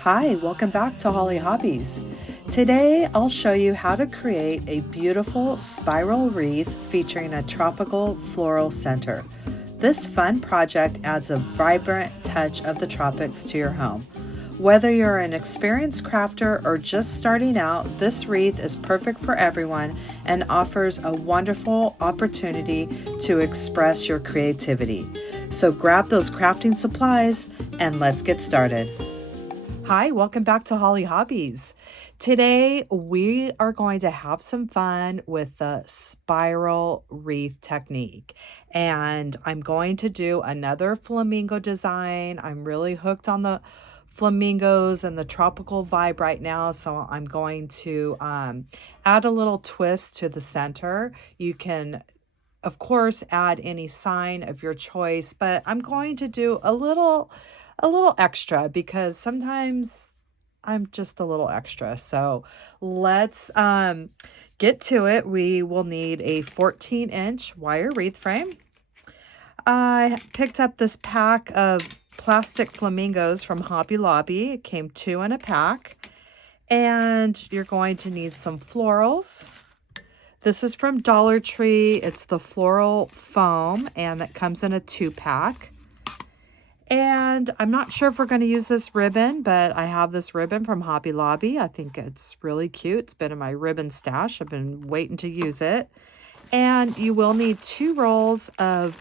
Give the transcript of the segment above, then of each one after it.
Hi, welcome back to Hollie Hobbies. Today I'll show you how to create a beautiful spiral wreath featuring a tropical floral center. This fun project adds a vibrant touch of the tropics to your home. Whether you're an experienced crafter or just starting out, this wreath is perfect for everyone and offers a wonderful opportunity to express your creativity. So grab those crafting supplies and let's get started. Hi, welcome back to Hollie Hobbies. Today we are going to have some fun with the spiral wreath technique. And I'm going to do another flamingo design. I'm really hooked on the flamingos and the tropical vibe right now. So I'm going to add a little twist to the center. You can of course add any sign of your choice, but I'm going to do a little extra because sometimes I'm just a little extra. So let's get to it. We will need a 14-inch wire wreath frame. I picked up this pack of plastic flamingos from Hobby Lobby. It came 2 in a pack. And you're going to need some florals. This is from Dollar Tree. It's the floral foam, and that comes in a 2-pack. And I'm not sure if we're going to use this ribbon, but I have this ribbon from Hobby Lobby. I think it's really cute. It's been in my ribbon stash. I've been waiting to use it. And you will need 2 rolls of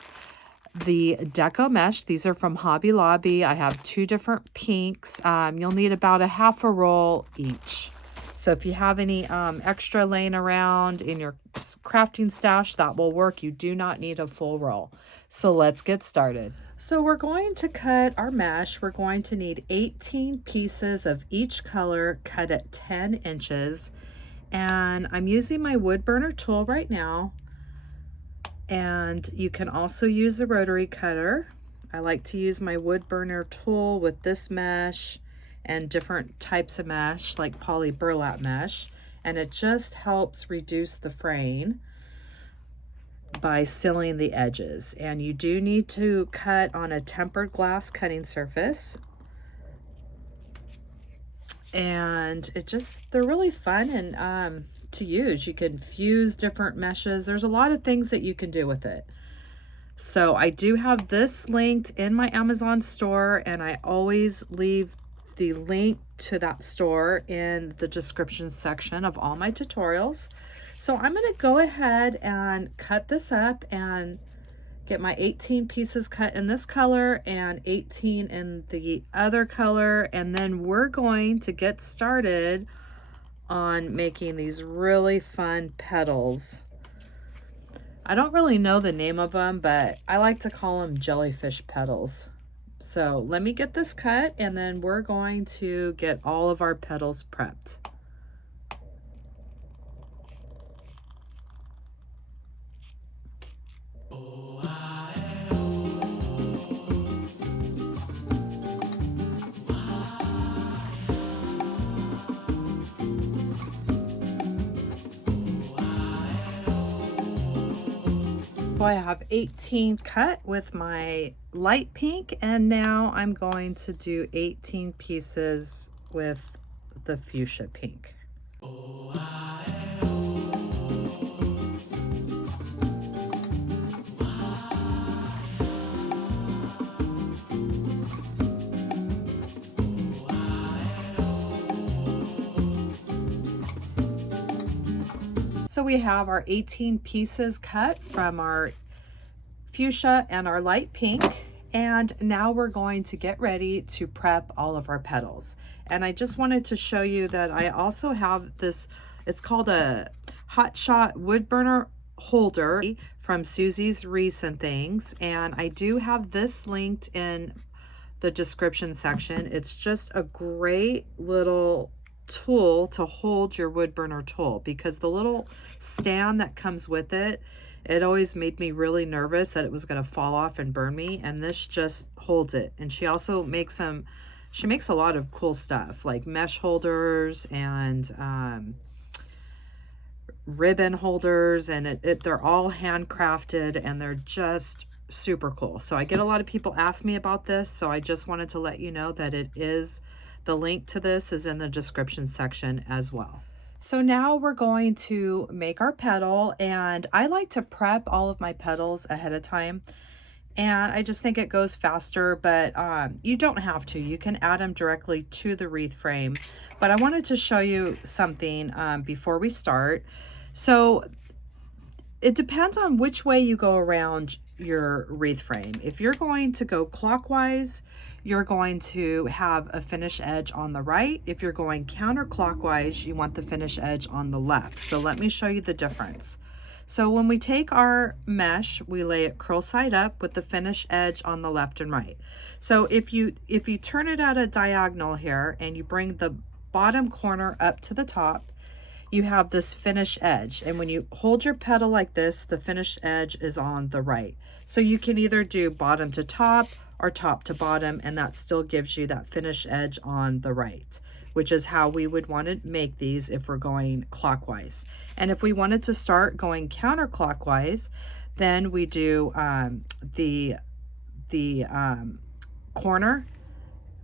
the Deco mesh. These are from Hobby Lobby. I have 2 different pinks. You'll need about a half a roll each. So if you have any extra laying around in your crafting stash, that will work. You do not need a full roll. So let's get started. So we're going to cut our mesh. We're going to need 18 pieces of each color cut at 10 inches. And I'm using my wood burner tool right now. And you can also use a rotary cutter. I like to use my wood burner tool with this mesh and different types of mesh like poly burlap mesh, and it just helps reduce the fraying by sealing the edges. And you do need to cut on a tempered glass cutting surface, and they're really fun and to use. You can fuse different meshes. There's a lot of things that you can do with it. So I do have this linked in my Amazon store, and I always leave the link to that store in the description section of all my tutorials. So I'm going to go ahead and cut this up and get my 18 pieces cut in this color and 18 in the other color, and then we're going to get started on making these really fun petals. I don't really know the name of them, but I like to call them jellyfish petals. So let me get this cut, and then we're going to get all of our petals prepped. So I have 18 cut with my light pink, and now I'm going to do 18 pieces with the fuchsia pink. So we have our 18 pieces cut from our fuchsia and our light pink, and now we're going to get ready to prep all of our petals. And I just wanted to show you that I also have this, it's called a Hot Shot wood burner holder from Susie's Recent Things, and I do have this linked in the description section. It's just a great little tool to hold your wood burner tool, because the little stand that comes with it always made me really nervous that it was going to fall off and burn me, and this just holds it. And she also makes she makes a lot of cool stuff like mesh holders and ribbon holders, and they're all handcrafted, and they're just super cool. So I get a lot of people ask me about this, so I just wanted to let you know that it is The link to this is in the description section as well. So now we're going to make our petal, and I like to prep all of my petals ahead of time. And I just think it goes faster, but you don't have to. You can add them directly to the wreath frame. But I wanted to show you something before we start. So it depends on which way you go around your wreath frame. If you're going to go clockwise, you're going to have a finish edge on the right. If you're going counterclockwise, you want the finish edge on the left. So let me show you the difference. So when we take our mesh, we lay it curl side up with the finish edge on the left and right. So if you turn it at a diagonal here and you bring the bottom corner up to the top, you have this finish edge. And when you hold your petal like this, the finish edge is on the right. So you can either do bottom to top or top to bottom, and that still gives you that finish edge on the right, which is how we would want to make these if we're going clockwise. And if we wanted to start going counterclockwise, then we do the corner,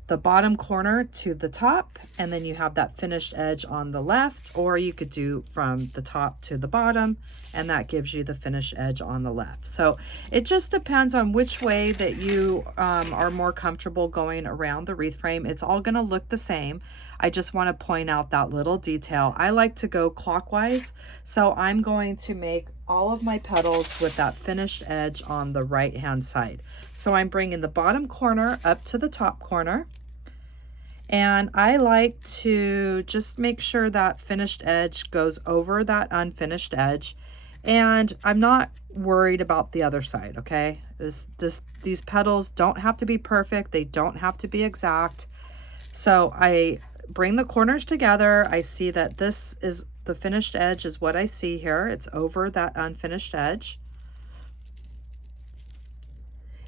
the bottom corner to the top, and then you have that finished edge on the left, or you could do from the top to the bottom, and that gives you the finished edge on the left. So it just depends on which way that you are more comfortable going around the wreath frame. It's all going to look the same. I just want to point out that little detail. I like to go clockwise, so I'm going to make all of my petals with that finished edge on the right hand side. So I'm bringing the bottom corner up to the top corner, and I like to just make sure that finished edge goes over that unfinished edge, and I'm not worried about the other side. Okay, these petals don't have to be perfect, they don't have to be exact. So I bring the corners together. I see that this is the finished edge is what I see here. It's over that unfinished edge.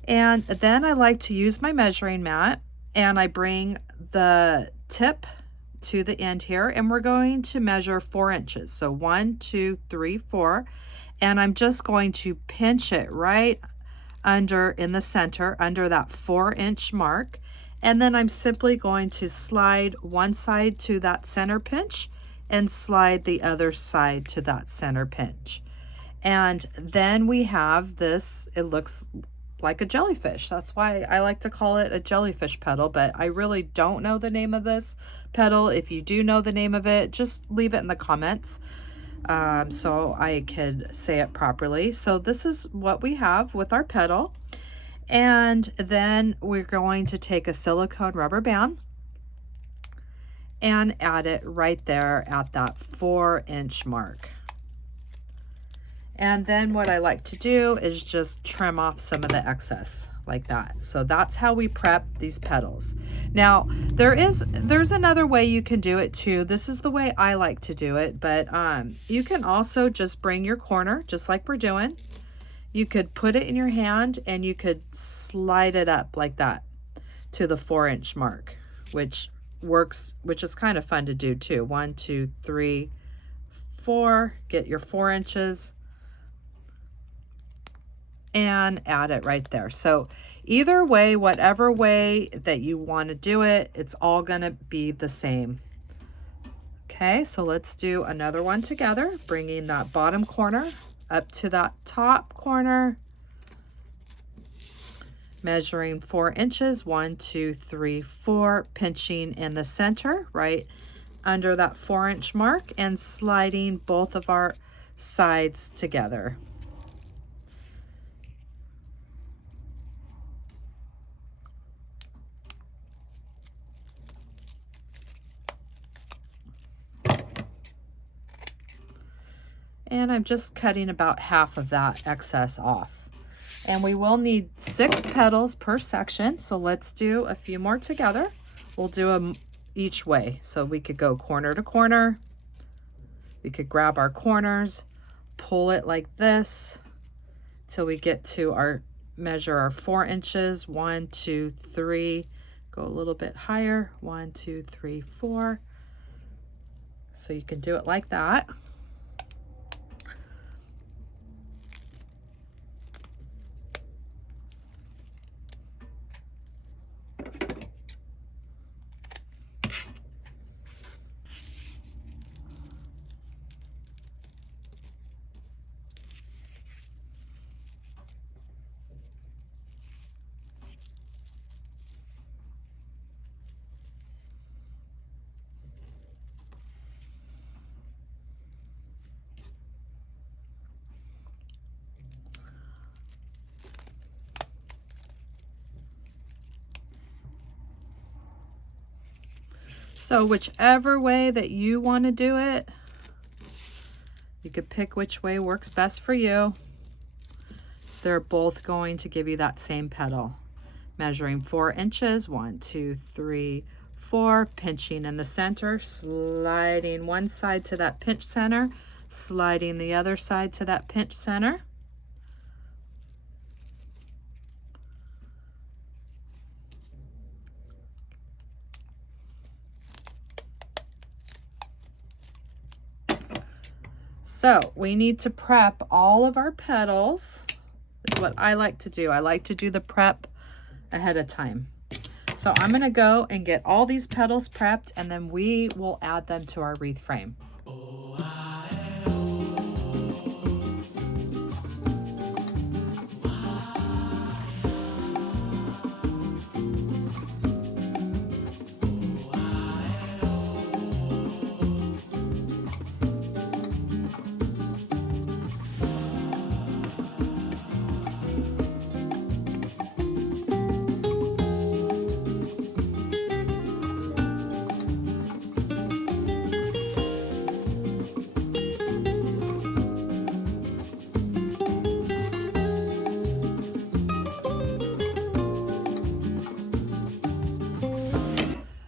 And then I like to use my measuring mat, and I bring the tip to the end here, and we're going to measure 4 inches. So 1, 2, 3, 4. And I'm just going to pinch it right under in the center, under that 4-inch mark. And then I'm simply going to slide one side to that center pinch and slide the other side to that center pinch. And then we have this, it looks like a jellyfish. That's why I like to call it a jellyfish petal, but I really don't know the name of this petal. If you do know the name of it, just leave it in the comments so I could say it properly. So this is what we have with our petal. And then we're going to take a silicone rubber band and add it right there at that 4-inch mark. And then what I like to do is just trim off some of the excess like that. So that's how we prep these petals. Now there's another way you can do it too. This is the way I like to do it, but you can also just bring your corner just like we're doing. You could put it in your hand and you could slide it up like that to the 4-inch mark, which is kind of fun to do too. 1, 2, 3, 4, get your 4 inches and add it right there. So either way, whatever way that you want to do it, it's all going to be the same. Okay, so let's do another one together, bringing that bottom corner up to that top corner, measuring 4 inches, 1, 2, 3, 4, pinching in the center right under that 4-inch mark and sliding both of our sides together. And I'm just cutting about half of that excess off. And we will need 6 petals per section. So let's do a few more together. We'll do them each way. So we could go corner to corner. We could grab our corners, pull it like this till we get to our, measure our 4 inches. 1, 2, 3, go a little bit higher. 1, 2, 3, 4. So you can do it like that. So whichever way that you want to do it, you could pick which way works best for you. They're both going to give you that same petal. Measuring 4 inches, 1, 2, 3, 4, pinching in the center, sliding one side to that pinch center, sliding the other side to that pinch center. So we need to prep all of our petals. That's what I like to do. I like to do the prep ahead of time. So I'm gonna go and get all these petals prepped, and then we will add them to our wreath frame.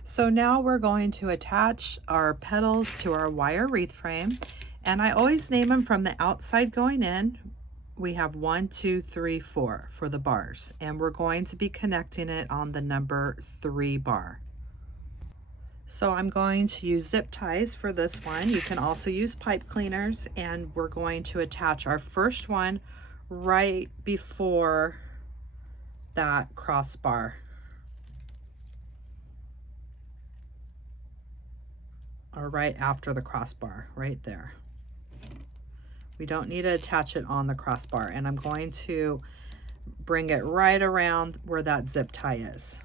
So now we're going to attach our petals to our wire wreath frame, and I always name them from the outside going in. We have 1, 2, 3, 4 for the bars, and we're going to be connecting it on the number 3 bar. So I'm going to use zip ties for this one. You can also use pipe cleaners, and we're going to attach our first one right before that crossbar. Or right after the crossbar, right there. We don't need to attach it on the crossbar, and I'm going to bring it right around where that zip tie is.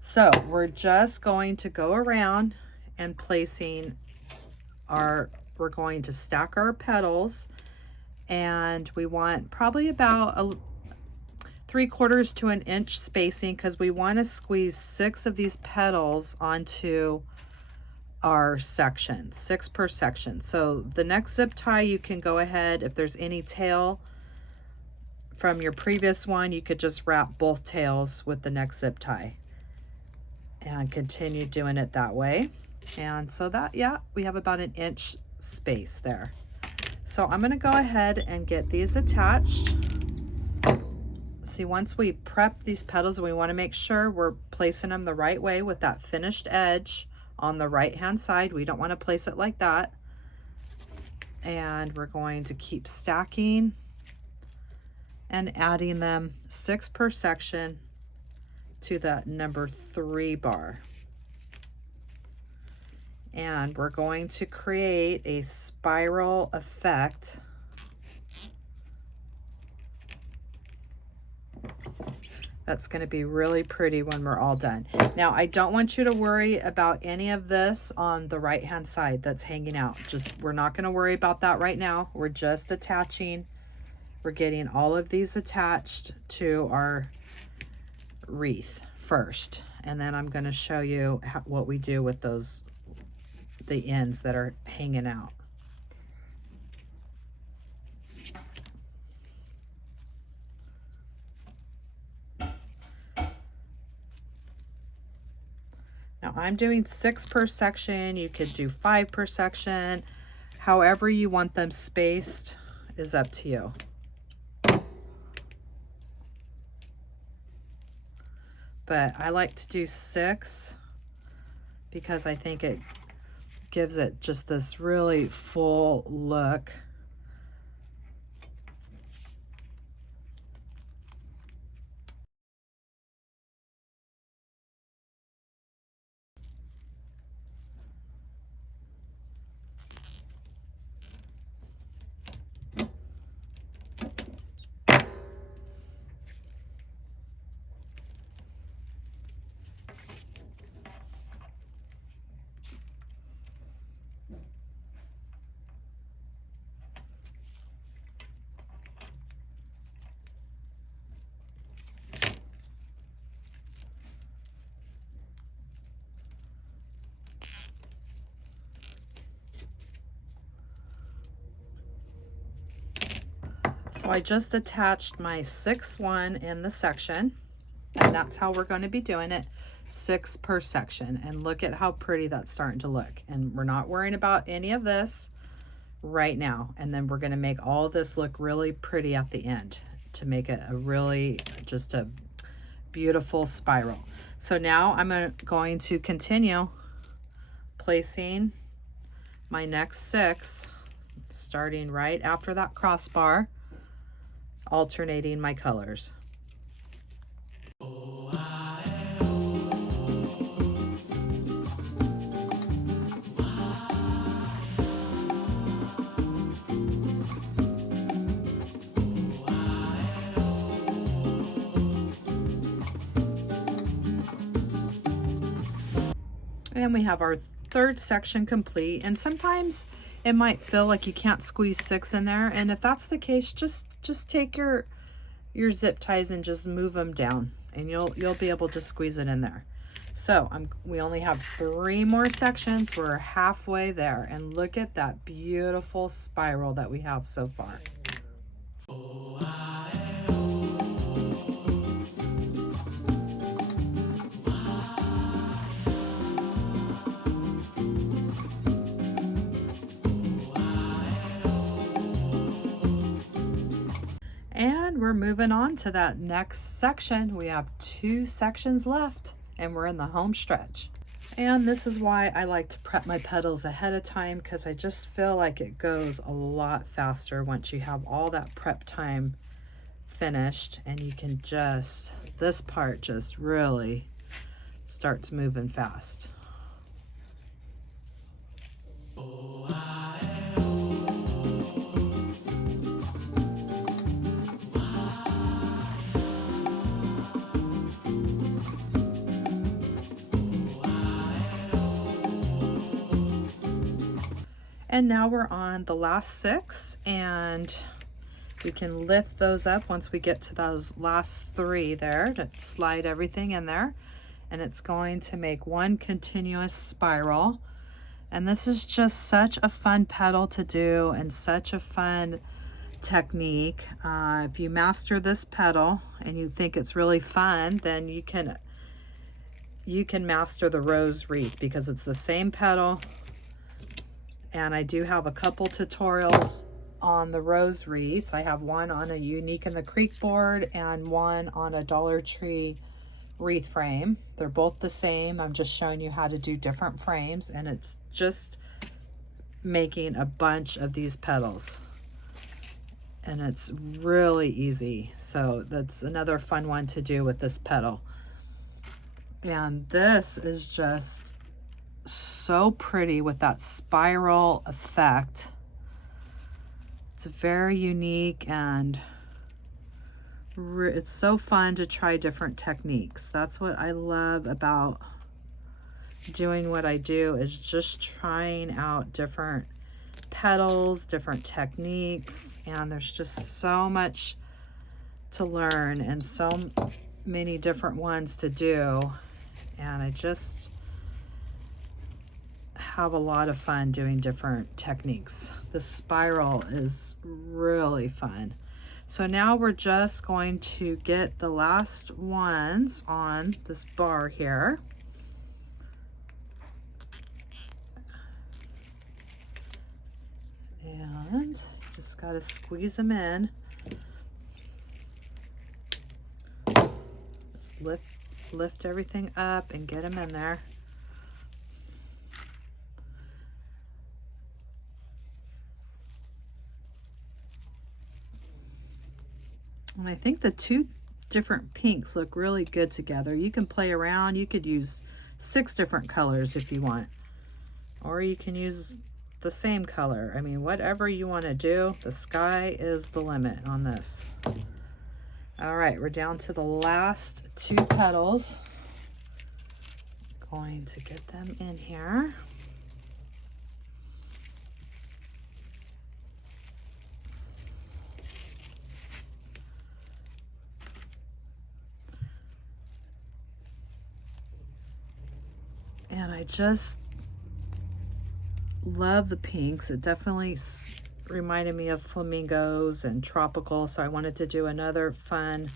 So we're just going to go around and placing we're going to stack our petals, and we want probably about 3/4 to an inch spacing, because we want to squeeze 6 of these petals onto our section, 6 per section. So the next zip tie, you can go ahead, if there's any tail from your previous one, you could just wrap both tails with the next zip tie and continue doing it that way. And so that, yeah, we have about an inch space there. So I'm going to go ahead and get these attached. See, once we prep these petals, we want to make sure we're placing them the right way with that finished edge on the right hand side. We don't want to place it like that. And we're going to keep stacking and adding them 6 per section to that number 3 bar. And we're going to create a spiral effect. That's going to be really pretty when we're all done. Now, I don't want you to worry about any of this on the right hand side that's hanging out. We're not going to worry about that right now. We're just attaching. We're getting all of these attached to our wreath first. And then I'm going to show you what we do with the ends that are hanging out. Now I'm doing 6 per section. You could do 5 per section. However you want them spaced is up to you. But I like to do 6 because I think it gives it just this really full look. So I just attached my 6th one in the section, and that's how we're going to be doing it, 6 per section. And look at how pretty that's starting to look. And we're not worrying about any of this right now. And then we're going to make all this look really pretty at the end to make it a really just a beautiful spiral. So now I'm going to continue placing my next 6, starting right after that crossbar, alternating my colors. And we have our 3rd section complete, and sometimes it might feel like you can't squeeze 6 in there, and if that's the case, just take your zip ties and just move them down, and you'll be able to squeeze it in there. So we only have 3 more sections. We're halfway there, and look at that beautiful spiral that we have so far. And we're moving on to that next section. We have 2 sections left, and we're in the home stretch. And this is why I like to prep my petals ahead of time, because I just feel like it goes a lot faster once you have all that prep time finished, and you can just, this part just really starts moving fast. And now we're on the last 6, and we can lift those up once we get to those last 3 there to slide everything in there. And it's going to make one continuous spiral. And this is just such a fun petal to do and such a fun technique. If you master this petal and you think it's really fun, then you can master the rose wreath, because it's the same petal. And I do have a couple tutorials on the rose wreaths. I have one on a Unique in the Creek board and one on a Dollar Tree wreath frame. They're both the same. I'm just showing you how to do different frames, and it's just making a bunch of these petals. And it's really easy. So that's another fun one to do with this petal. And this is just so pretty with that spiral effect. It's very unique, and it's so fun to try different techniques. That's what I love about doing what I do, is just trying out different petals, different techniques, and there's just so much to learn and so many different ones to do, and I just have a lot of fun doing different techniques. The spiral is really fun. So now we're just going to get the last ones on this bar here. And just got to squeeze them in. Just lift everything up and get them in there. And I think the 2 different pinks look really good together. You can play around. You could use 6 different colors if you want. Or you can use the same color. I mean, whatever you want to do. The sky is the limit on this. All right, we're down to the last 2 petals. Going to get them in here. And I just love the pinks. It definitely reminded me of flamingos and tropical, so I wanted to do another fun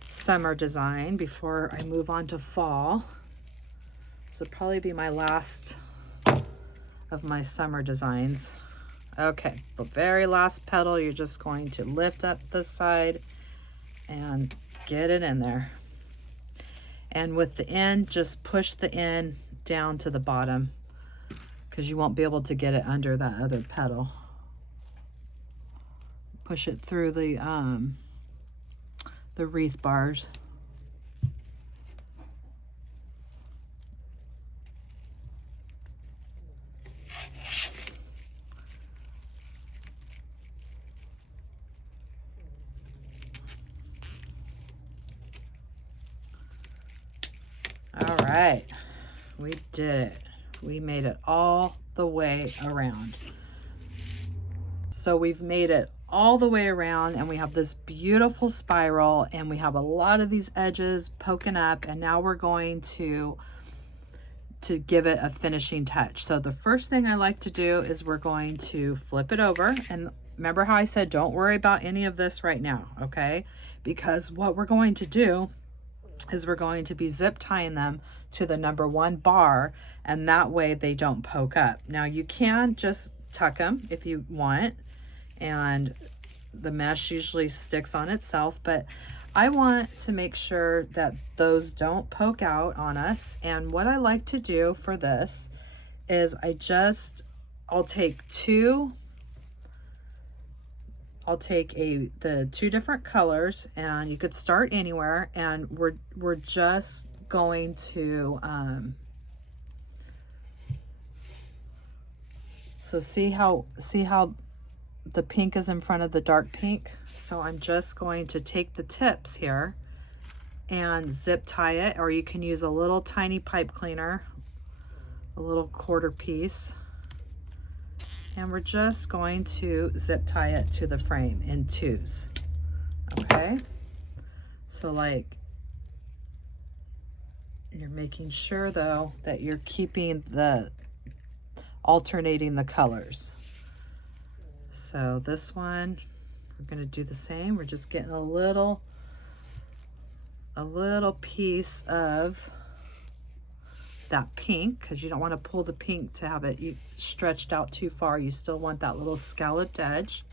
summer design before I move on to fall. This will probably be my last of my summer designs. Okay, the very last petal, you're just going to lift up this side and get it in there. And with the end, just push the end down to the bottom because you won't be able to get it under that other petal. Push it through the wreath bars. All right, we did it. We made it all the way around. So we've made it all the way around, and we have this beautiful spiral, and we have a lot of these edges poking up, and now we're going to give it a finishing touch. So the first thing I like to do is we're going to flip it over, and remember how I said don't worry about any of this right now, okay? Because what we're going to do is we're going to be zip tying them to the number 1 bar, and that way they don't poke up. Now you can just tuck them if you want, and the mesh usually sticks on itself, but I want to make sure that those don't poke out on us. And what I like to do for this is I'll take the 2 different colors, and you could start anywhere, and we're just going to so see how the pink is in front of the dark pink. So I'm just going to take the tips here and zip tie it, or you can use a little tiny pipe cleaner, a little quarter piece. And we're just going to zip tie it to the frame in 2s. Okay? So like, you're making sure though that you're keeping alternating the colors. So this one, we're gonna do the same. We're just getting a little piece of that pink, because you don't want to pull the pink to have it stretched out too far. You still want that little scalloped edge.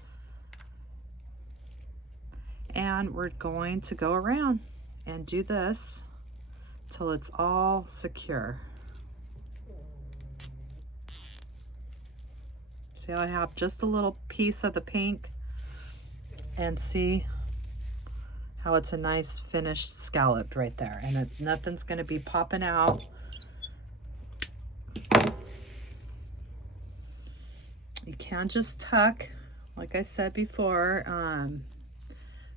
And we're going to go around and do this till it's all secure. See how I have just a little piece of the pink, and see how it's a nice finished scalloped right there, and nothing's going to be popping out. You can just tuck, like I said before,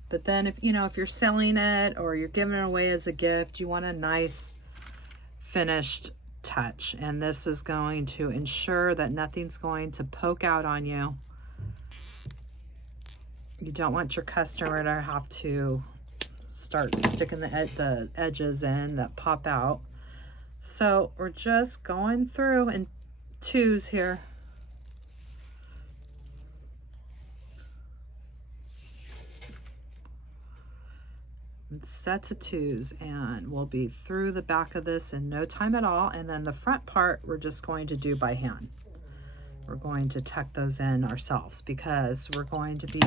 but then if you're selling it or you're giving it away as a gift, you want a nice finished touch, and this is going to ensure that nothing's going to poke out on you. You don't want your customer to have to start sticking the edges in that pop out. So we're just going through in 2s here. Sets of 2s, and we'll be through the back of this in no time at all. And then the front part we're just going to do by hand. We're going to tuck those in ourselves because we're going to be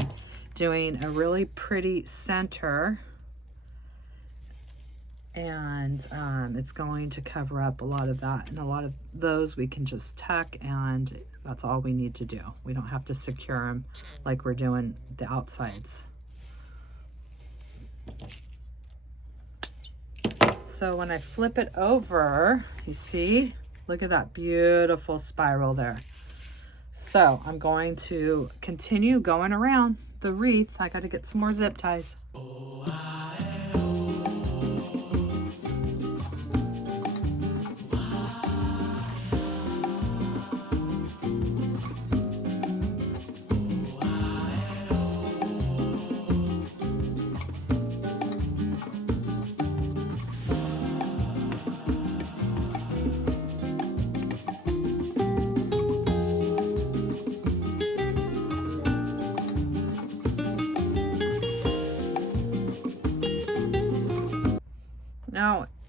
doing a really pretty center, and it's going to cover up a lot of that, and a lot of those we can just tuck, and that's all we need to do. We don't have to secure them like we're doing the outsides. So when I flip it over, you see, look at that beautiful spiral there. So I'm going to continue going around the wreath. I got to get some more zip ties.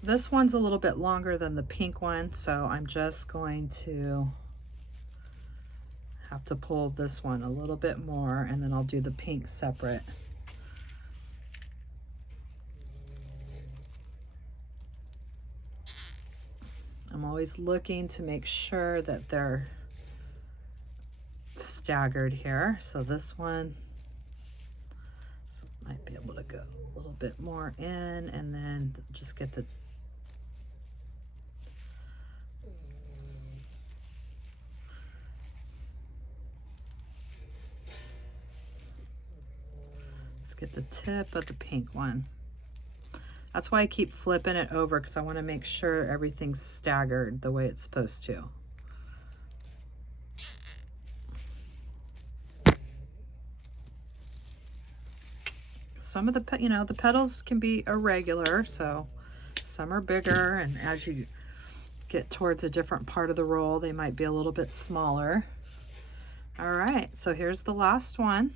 this one's a little bit longer than the pink one, so I'm just going to have to pull this one a little bit more, and then I'll do the pink separate. I'm always looking to make sure that they're staggered here. So this one, so might be able to go a little bit more in, and then just get the get the tip of the pink one. That's why I keep flipping it over, because I want to make sure everything's staggered the way it's supposed to. Some of the, the petals can be irregular, so some are bigger, and as you get towards a different part of the roll, they might be a little bit smaller. All right, so here's the last one.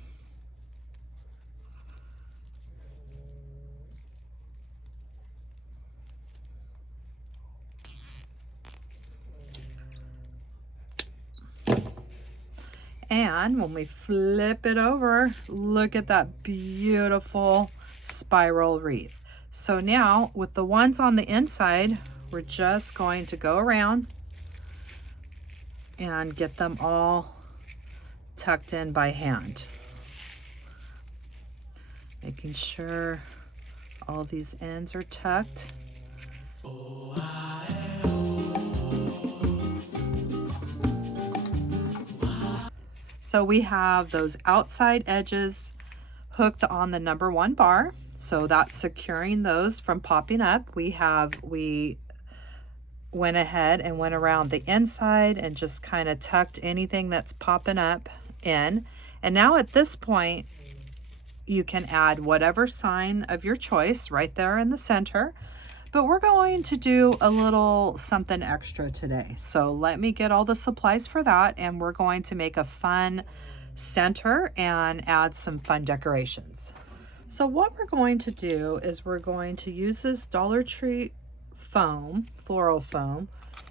And when we flip it over, look at that beautiful spiral wreath. So now with the ones on the inside, we're just going to go around and get them all tucked in by hand. Making sure all these ends are tucked. So we have those outside edges hooked on the #1 bar. So that's securing those from popping up. We went ahead and went around the inside and just kind of tucked anything that's popping up in. And now at this point, you can add whatever sign of your choice right there in the center. But we're going to do a little something extra today. So let me get all the supplies for that, and we're going to make a fun center and add some fun decorations. So what we're going to do is we're going to use this Dollar Tree foam, floral foam,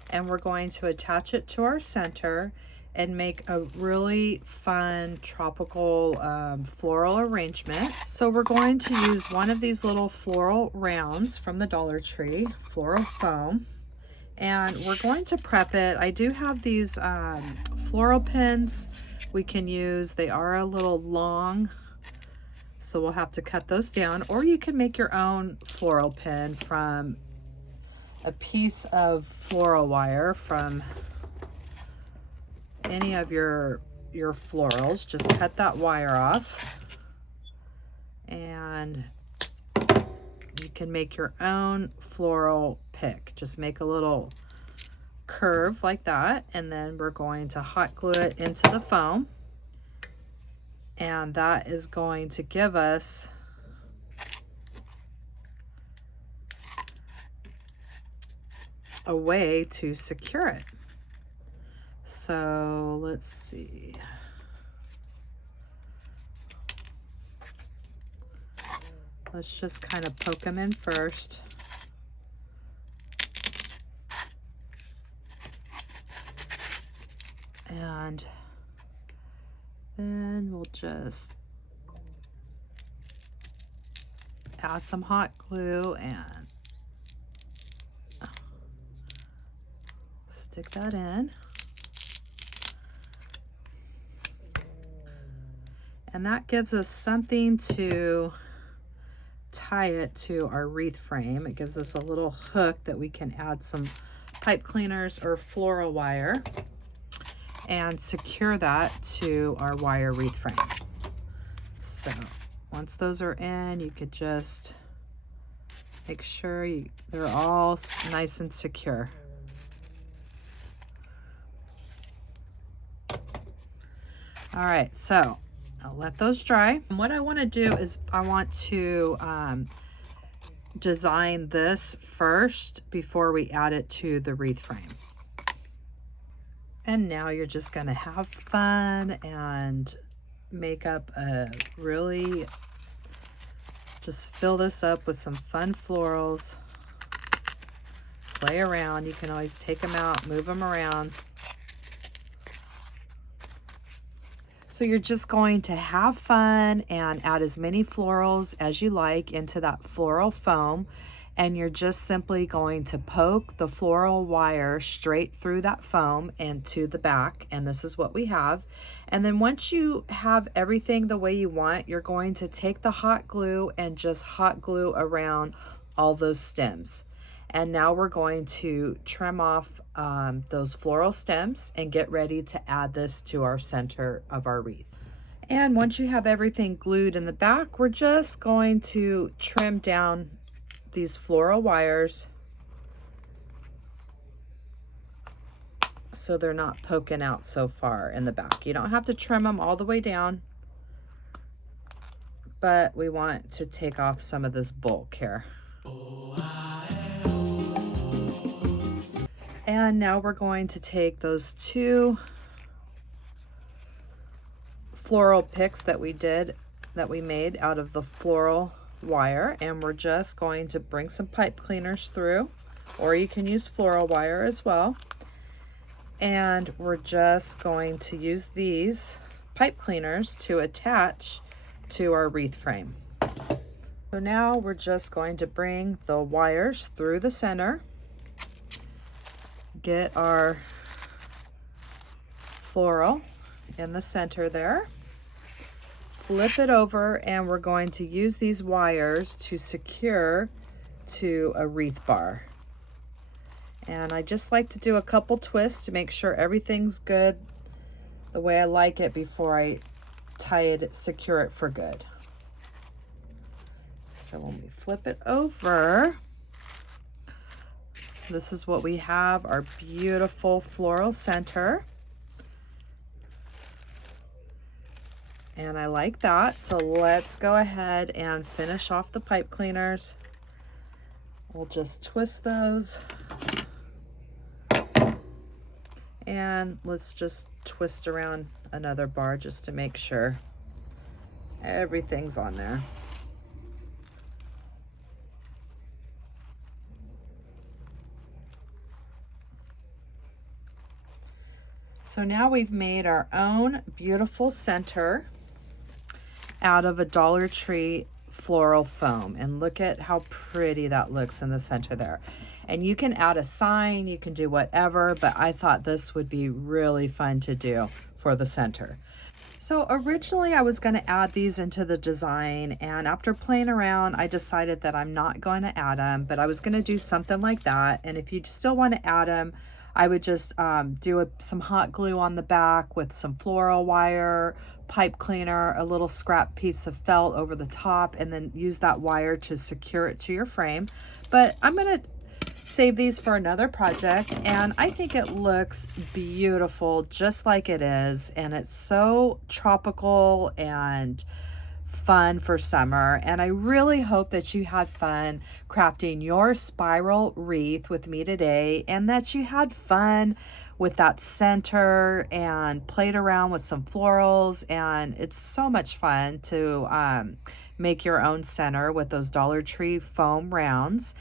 and we're going to attach it to our center and make a really fun tropical floral arrangement. So we're going to use one of these little floral rounds from the Dollar Tree, floral foam, and we're going to prep it. I do have these floral pins we can use. They are a little long, so we'll have to cut those down, or you can make your own floral pin from a piece of floral wire from any of your florals. Just cut that wire off, and you can make your own floral pick. Just make a little curve like that, and then we're going to hot glue it into the foam, and that is going to give us a way to secure it. So let's see. Let's just kind of poke them in first. And then we'll just add some hot glue and stick that in. And that gives us something to tie it to our wreath frame. It gives us a little hook that we can add some pipe cleaners or floral wire and secure that to our wire wreath frame. So once those are in, you could just make sure they're all nice and secure. All right, so I'll let those dry. And what I want to do is I want to design this first before we add it to the wreath frame. And now you're just going to have fun and make up a really, just fill this up with some fun florals. play around. You can always take them out, move them around. So you're just going to have fun and add as many florals as you like into that floral foam. And you're just simply going to poke the floral wire straight through that foam and to the back. And this is what we have. And then once you have everything the way you want, you're going to take the hot glue and just hot glue around all those stems. And now we're going to trim off those floral stems and get ready to add this to our center of our wreath. And once you have everything glued in the back, we're just going to trim down these floral wires so they're not poking out so far in the back. You don't have to trim them all the way down, but we want to take off some of this bulk here. And now we're going to take those two floral picks that we made out of the floral wire, and we're just going to bring some pipe cleaners through, or you can use floral wire as well. And we're just going to use these pipe cleaners to attach to our wreath frame. So now we're just going to bring the wires through the center, get our floral in the center there, flip it over, and we're going to use these wires to secure to a wreath bar. And I just like to do a couple twists to make sure everything's good the way I like it before I secure it for good. So when we flip it over, this is what we have, our beautiful floral center. And I like that. So let's go ahead and finish off the pipe cleaners. We'll just twist those. And let's just twist around another bar just to make sure everything's on there. So now we've made our own beautiful center out of a Dollar Tree floral foam, and look at how pretty that looks in the center there. And you can add a sign, you can do whatever, but I thought this would be really fun to do for the center. So originally I was going to add these into the design, and after playing around I decided that I'm not going to add them, but I was going to do something like that. And if you still want to add them, I would just do some hot glue on the back with some floral wire, pipe cleaner, a little scrap piece of felt over the top, and then use that wire to secure it to your frame. But I'm going to save these for another project, and I think it looks beautiful just like it is, and it's so tropical and fun for summer. And I really hope that you had fun crafting your spiral wreath with me today, and that you had fun with that center and played around with some florals. And it's so much fun to make your own center with those Dollar Tree foam rounds.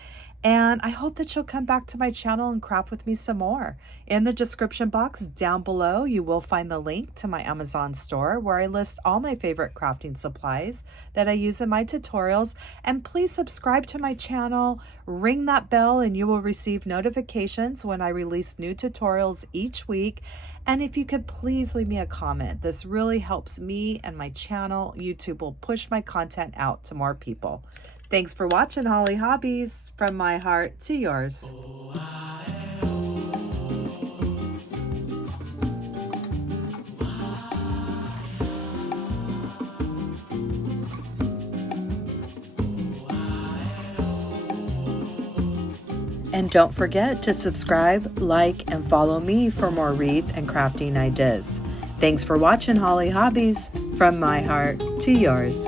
And I hope that you'll come back to my channel and craft with me some more. In the description box down below, you will find the link to my Amazon store, where I list all my favorite crafting supplies that I use in my tutorials. And please subscribe to my channel, ring that bell, and you will receive notifications when I release new tutorials each week. And if you could please leave me a comment, this really helps me and my channel. YouTube will push my content out to more people. Thanks for watching, Hollie Hobbies, from my heart to yours. And don't forget to subscribe, like, and follow me for more wreath and crafting ideas. Thanks for watching, Hollie Hobbies, from my heart to yours.